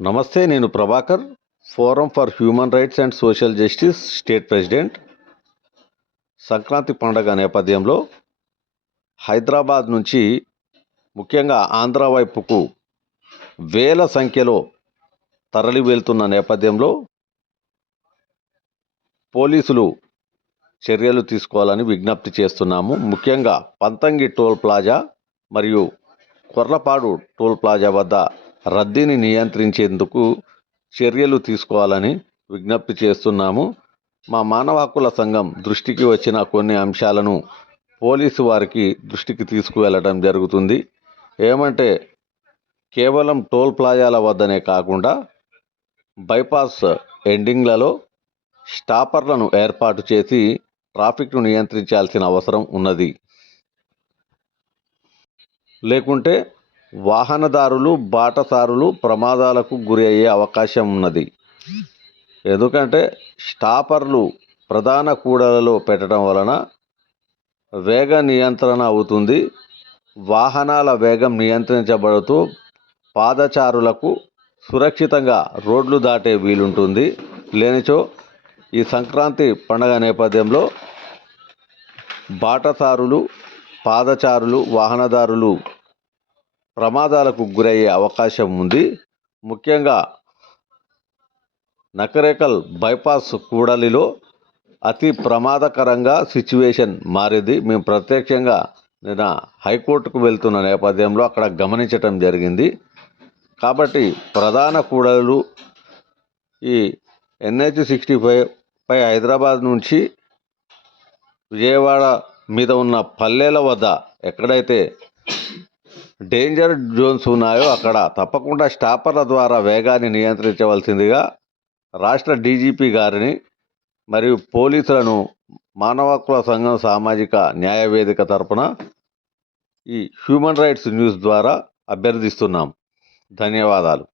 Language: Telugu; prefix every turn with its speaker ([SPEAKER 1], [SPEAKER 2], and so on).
[SPEAKER 1] నమస్తే నేను Prabhakar forum for human rights and social justice state president. Sankranti పండగ నేపథ్యంలో హైదరాబాద్ నుంచి ముఖ్యంగా ఆంధ్ర వైపుకు వేల సంఖ్యలో తరలి వెళ్తున్న నేపథ్యంలో పోలీసులు చర్యలు తీసుకోవాలని విజ్ఞప్తి చేస్తున్నాము. ముఖ్యంగా పంతంగి టోల్ ప్లాజా మరియు కొర్లపాడు టోల్ ప్లాజా వద్ద రద్దీని నియంత్రించేందుకు చర్యలు తీసుకోవాలని విజ్ఞప్తి చేస్తున్నాము. మా మానవ హక్కుల సంఘం దృష్టికి వచ్చిన కొన్ని అంశాలను పోలీసు వారికి దృష్టికి తీసుకువెళ్ళడం జరుగుతుంది. ఏమంటే కేవలం టోల్ ప్లాజాల వద్దనే కాకుండా బైపాస్ ఎండింగ్లలో స్టాపర్లను ఏర్పాటు చేసి ట్రాఫిక్ను నియంత్రించాల్సిన అవసరం ఉన్నది. లేకుంటే వాహనదారులు బాటసారులు ప్రమాదాలకు గురి అయ్యే అవకాశం ఉన్నది. ఎందుకంటే స్టాపర్లు ప్రధాన కూడలలో పెట్టడం వలన వేగ నియంత్రణ అవుతుంది. వాహనాల వేగం నియంత్రించబడుతూ పాదచారులకు సురక్షితంగా రోడ్లు దాటే వీలుంటుంది. లేనిచో ఈ సంక్రాంతి పండగ నేపథ్యంలో బాటసారులు పాదచారులు వాహనదారులు ప్రమాదాలకు గురయ్యే అవకాశం ఉంది. ముఖ్యంగా నకరేకల్ బైపాస్ కూడలిలో అతి ప్రమాదకరంగా సిచ్యువేషన్ మారింది. మేము ప్రత్యక్షంగా నిన్న హైకోర్టుకు వెళ్తున్న నేపథ్యంలో అక్కడ గమనించటం జరిగింది. కాబట్టి ప్రధాన కూడలు ఈ ఎన్హెచ్ సిక్స్టీ ఫైవ్ పై హైదరాబాద్ నుంచి విజయవాడ మీద ఉన్న పల్లెల వద్ద ఎక్కడైతే డేంజర్ జోన్స్ ఉన్నాయో అక్కడ తప్పకుండా స్టాపర్ల ద్వారా వేగాన్ని నియంత్రించవలసిందిగా రాష్ట్ర డీజీపీ గారిని మరియు పోలీసులను మానవ హక్కుల సంఘం సామాజిక న్యాయ వేదిక తరపున ఈ హ్యూమన్ రైట్స్ న్యూస్ ద్వారా అభ్యర్థిస్తున్నాం. ధన్యవాదాలు.